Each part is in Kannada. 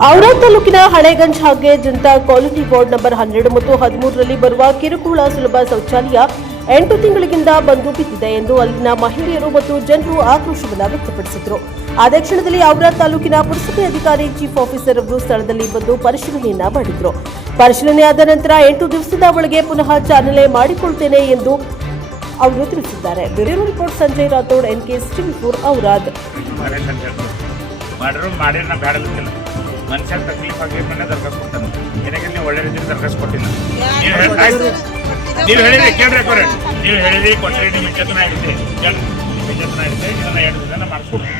ಔರಾದ್ ತಾಲೂಕಿನ ಹಳೆಗಂಜ್ ಹಾಗೆ ಜನತಾ ಕಾಲೋನಿ ವಾರ್ಡ್ ನಂಬರ್ 12 ಮತ್ತು 13ರಲ್ಲಿ ಬರುವ ಕಿರುಕುಳ ಸುಲಭ ಶೌಚಾಲಯ 8 ತಿಂಗಳಿಗಿಂತ ಬಂದು ಬಿದ್ದಿದೆ ಎಂದು ಅಲ್ಲಿನ ಮಹಿಳೆಯರು ಮತ್ತು ಜನರು ಆಕ್ರೋಶವನ್ನು ವ್ಯಕ್ತಪಡಿಸಿದರು. ಅದೇ ಕ್ಷಣದಲ್ಲಿ ಔರಾದ್ ತಾಲೂಕಿನ ಪುರಸಭೆ ಅಧಿಕಾರಿ ಚೀಫ್ ಆಫೀಸರ್ ಅವರು ಸ್ಥಳದಲ್ಲಿ ಬಂದು ಪರಿಶೀಲನೆಯನ್ನ ಮಾಡಿದರು. ಪರಿಶೀಲನೆಯಾದ ನಂತರ 8 ದಿವಸದ ಒಳಗೆ ಪುನಃ ಚಾಲನೆ ಮಾಡಿಕೊಳ್ತೇನೆ ಎಂದು ಅವರು ತಿಳಿಸಿದ್ದಾರೆ. Bureau report Sanjay Rathod, NKS TV4 Aurad. ಮನುಷ್ಯ ತಕ್ಲೀಫ್ ಆಗಿರ್ತಾನೆ ದರ್ಖಾಸ್ ಕೊಡ್ತಾನೆ. ಏನಾಗಲಿ ಒಳ್ಳೆ ರೀತಿಯಲ್ಲಿ ದರ್ಖಾಸ್ ಕೊಟ್ಟಿಲ್ಲ. ನೀವು ಹೇಳಿದ್ರಿ ಕೇಳ್ರಿ ಅಕ್ಕೋರೆ, ನೀವು ಹೇಳಿದ್ರಿ ಕೊಟ್ಟರೆ ನಿಮ್ಮ ಇಜ್ಜತನ ಆಗುತ್ತೆ, ಇಜ್ಜತನ ಆಗುತ್ತೆ. ಇದನ್ನ 2 ದಿನ ಮಾಡಿಸ್ಕೊಡ್ರಿ.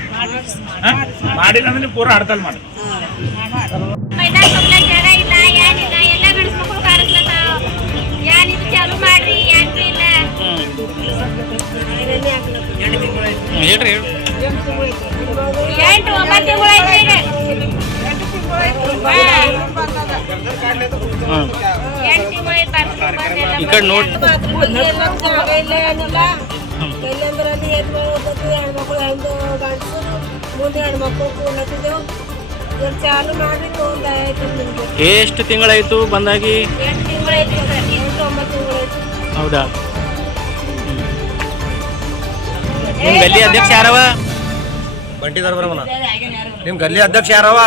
ಮಾಡಿಲ್ಲ ಅಂದ್ರೆ ನೀವು ಪೂರ ಹಡ್ತಾಲ್ ಮಾಡಿ. ಹೇಳ್ರಿ ಈ ಕಡೆ ನೋಡಿ ಎಷ್ಟು ತಿಂಗಳಾಯ್ತು ಬಂದಾಗಿ? ಹೌದಾ? ನಿಮ್ ಗಲ್ಲಿ ಅಧ್ಯಕ್ಷ ಯಾರವ? ಬಂಟಿದಾರ್ ಬರವನ. ನಿಮ್ ಗಲ್ಲಿ ಅಧ್ಯಕ್ಷ ಯಾರವ?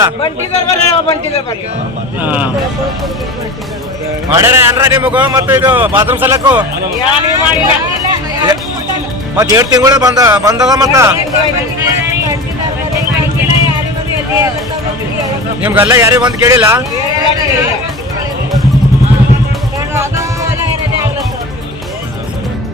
ಮಾಡ್ಯಾರ ಏನ್ರ ನಿಮಗ? ಮತ್ತೆ ಇದು ಬಾತ್ರೂಮ್ ಸಲಕ್ಕು ಮತ್ 7 ತಿಂಗಳು ಬಂದದ. ಮತ್ತ ನಿಮ್ಗೆಲ್ಲ ಯಾರಿಗೆ ಬಂದು ಕೇಳಿಲ್ಲ?